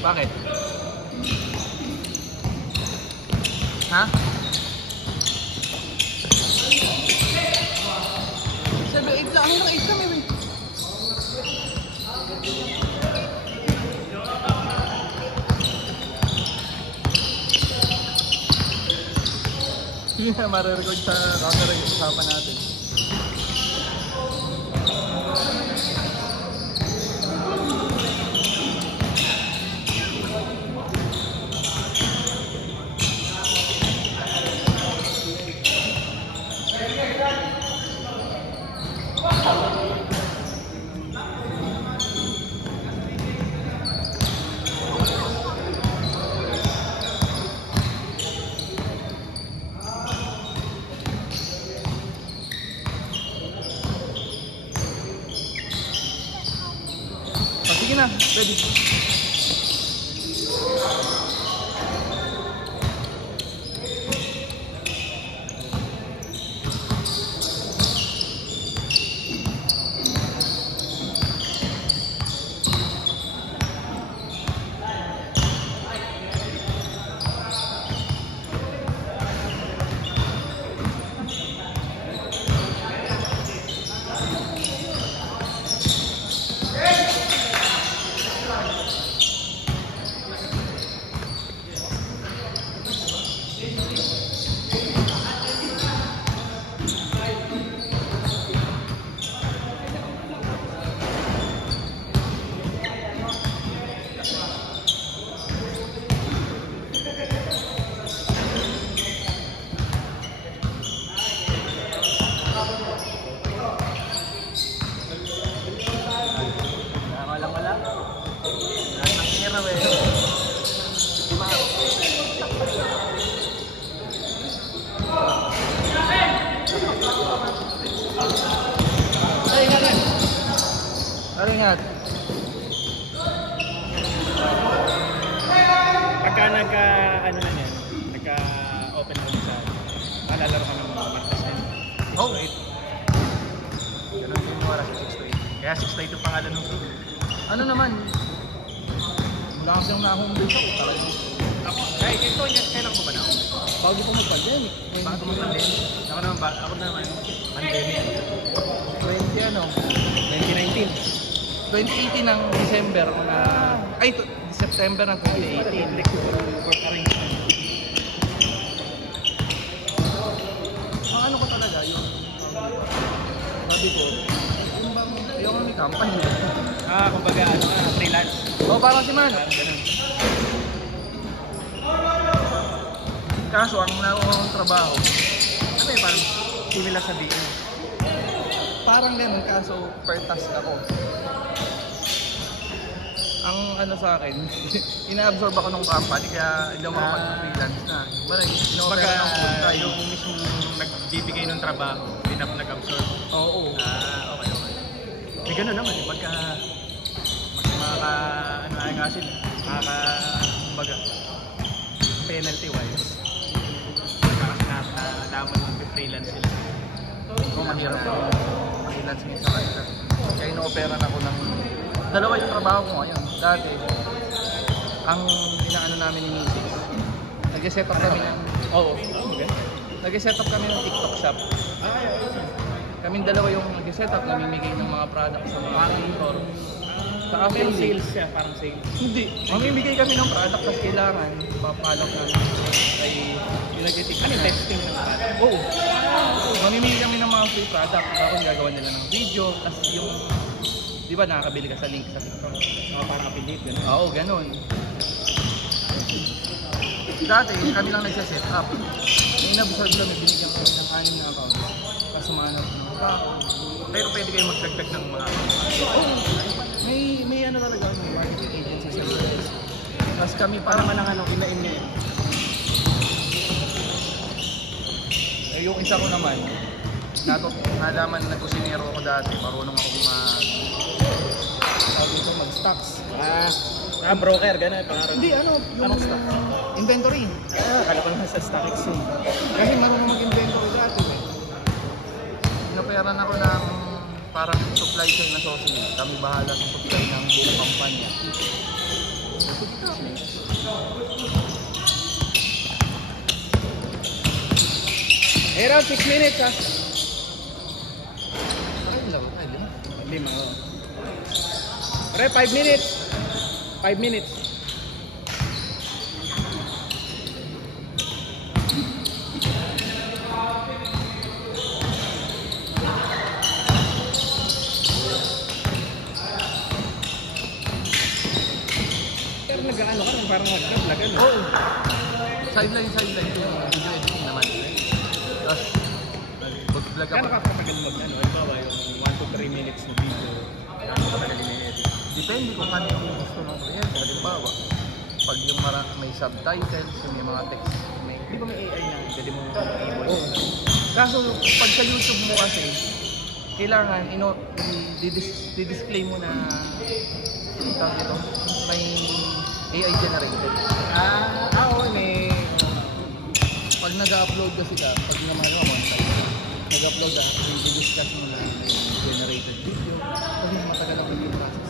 Bakit? Ha? 7-8 lang. Ano na 8 lang eh? Hindi na marirecord sa camera yung usapan natin. Sige na, ready. Ingat. Pagka ano na yan, nagka-open house sa malalaro ka ng Martes din. Oh, wait. Ganun din yung oras, 6 to 8. Kaya 6 to 8 yung pangalan ng group. Ano naman? Wala kasi yung na-home base ako. Talaga. Ako, ito, kailan ko ba na? Bago po mag-pandemic. Bago mag-pandemic. Ako naman, pandemic. 20 ano? 2019. 2018 ng December, ay, September ng 2018. Work arrangement. Ang ano ko talaga, yung sabi ko, yung bang, yung may company. Kumbaga, freelance. Oo, parang si Man. Ganun. Kaso, ang nakuha trabaho, Ano yun, parang similar sa BM. parang ganun, kaso per task ako. Ang ano sa akin, ina-absorb ako ng company kaya hindi ako makapag-freelance na. Kumbaga, yung mismo nagbibigay ng trabaho, hindi na nag-absorb. Oo. Okay. May gano'n naman, pagka kumbaga, penalty-wise, kasi nalaman yung freelance sila. Kung mahirap ako freelance ngayon sa kanila. Kaya ino-operan ako ng dalawa yung trabaho ko ngayon. Dati, ang inaano namin ni Mrs. Nag-set up kami ng... Oo. Nag-set up kami ng TikTok shop. Kaming dalawa yung nag-set up, namimigay ng mga products sa mga creator. Sa Pero akin, sales siya, parang sales. hindi. Mamimigay kami ng product kasi kailangan. Papalok namin kay yung nag-TikTok. Ano yung testing ng product? Oo. Mamimigay kami ng mga free product. Tapos gagawa nila ng video. Tapos yung... Di ba nakakabili ka sa link sa TikTok? Parang affiliate, gano'n. Oo, ganun. Dati, kami lang nagsa-set up. May in-absorb kami, binigyan kami ng 6 na account. Tapos sumanap ng Pero pwede kayo magdagdag ng mga may ano talaga, may marketing agency sa US. Tapos kami parang parang manang inain niya yun. yung isa ko naman, nalaman na kusinero ako dati, marunong akong mag-stocks. Broker, gano'n, pangarap. Hindi, Anong stock? Inventory. Kala ko naman sa StockX yun. Kasi marunong mag-inventory dati eh. Pinapayaran ako ng parang supply chain associate. Kami bahala sa supply ng buong kampanya. Around 6 minutes ha. Ay, laro. Ay, lima. 5 oh. Pare, 5 minutes. 5 minutes. Pero nag-ano ka, parang nag-vlog ano? Oo. Sideline yung video editing naman. Tapos, mag-vlog ako. Kano ka katagal mag-ano? Halimbawa yung 1 to 3 minutes na video. Kano ka katagal i-edit? Depende kung ano yung gusto ng kliyente. Halimbawa, pag yung may subtitles, yung may mga text, Di ba may AI na pwede mo i-voice? Oo. Kaso, pag sa YouTube mo kasi, kailangan i-display mo na tawag ito, may AI generated. Oo, may... Pag nag-upload kasi ka, pag naman ako nag-upload ka, i-discuss mo na may generated video. Kasi matagal ako yung process.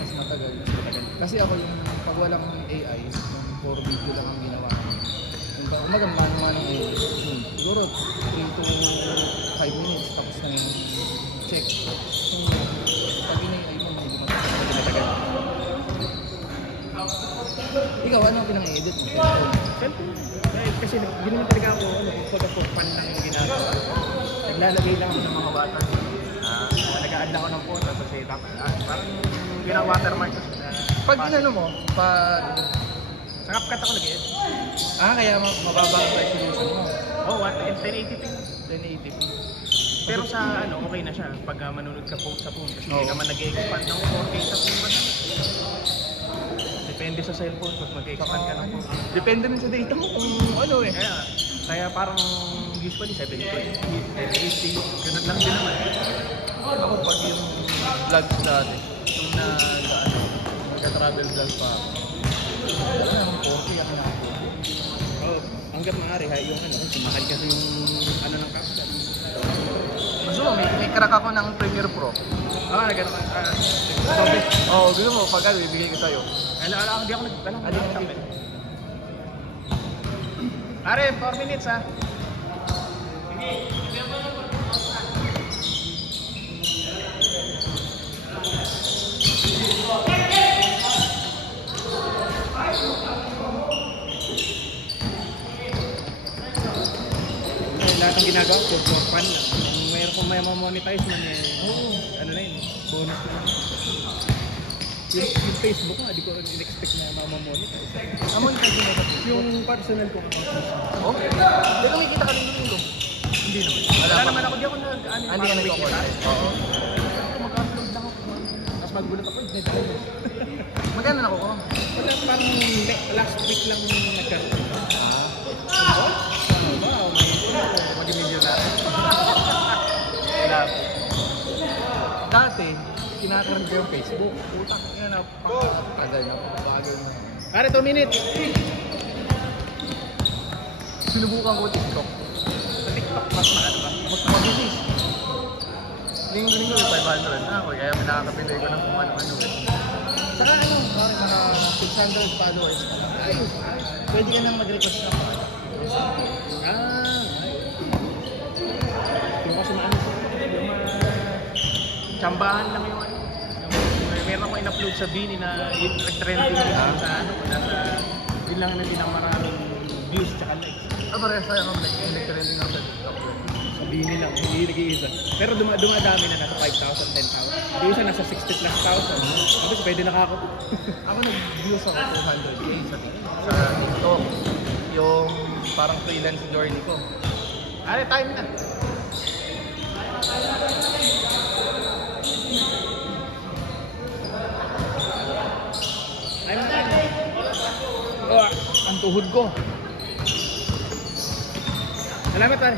Mas matagal. Kasi ako yung pag walang AI, yung 4 video lang ang ginawa ko. Yung maganda naman ng AI, siguro 3 to 5 minutes tapos na yung check. Yung pag in-AI mo, hindi matagal. Ikaw, ano ang pinang-edit mo? Cellphone. Kasi hindi naman talaga ako, pag ako fan lang yung ginagawa. Naglalagay lang ako ng mga watermark. Nag-a-add lang ako ng photo sa setup. Parang gina-watermark. Pag inano mo, pag... Sa CapCut ako nag-edit. Kaya mababa ang resolution mo. Oh, 1080p. 1080p. Pero sa ano, okay na siya pag manunod ka sa phone. Kasi hindi naman nag-expand ng 4K sa phone. Depende sa cellphone pag mag-expand ka ng phone. Depende rin sa data mo kung ano eh. Kaya parang usually 720, 1080, ganun lang din naman. Ako pag yung vlogs dati, yung nag-travel vlog pa ako. Wala naman 4K ang kinakapo. Oh, hanggat maaari, yung ano, mahal kasi yung ano ng CapCut. Gusto mo, may crack ako ng Premiere Pro. Nagano ka. Oo, gusto mo, pag ano, ibigay ko sa'yo. Hindi ako nag-CapCut. Are, 4 minutes ha. Lahat ng ginagawa ko for fun lang. Kung may ma-monetize man ano na yun, bonus na yun. Yung Facebook ko, hindi ko in-expect na ma-monetize. Monetize mo ba? Yung personal ko. Oh? Pero may kita ka rin dito. Hindi naman. Wala naman ako, di ako Hindi ka nag-content. Oo. Mag-upload lang ako. Tapos magulat ako, Magkano na ako ko? Wala, parang last week lang nagkaroon. Wow, may mag-video na. Wala. Dati, kinakaroon ko yung Facebook. Utak nga na, pagkagal na, pagkagal na. Pare, 2 minutes. Sinubukan ko TikTok. Sa TikTok, mas maano ba? Mas mabilis. Linggo-linggo yung 500 na ako, kaya pinakakapilay ko ng kung ano-ano eh. Saka ano, parang mga 600 followers ka lang. Ayos. Pwede ka nang mag-request ng follow. Yung kasi maano tsambahan lang yung ano. Meron ako in-upload sa Bini na yun, nag-trending yun sa ano. Yun lang na din ang maraming views tsaka likes. Parehas tayo ang nag-trending ng TikTok. Sa Bini lang, hindi nag-iisa. Pero dumadami na nasa 5,000, 10,000. Yung isa nasa 60 plus thousand. Tapos pwede nakako. Ako nag-views ako 200k sa TikTok. Yung parang freelance journey ko. Time na. Oh, ang tuhod ko. Salamat pare.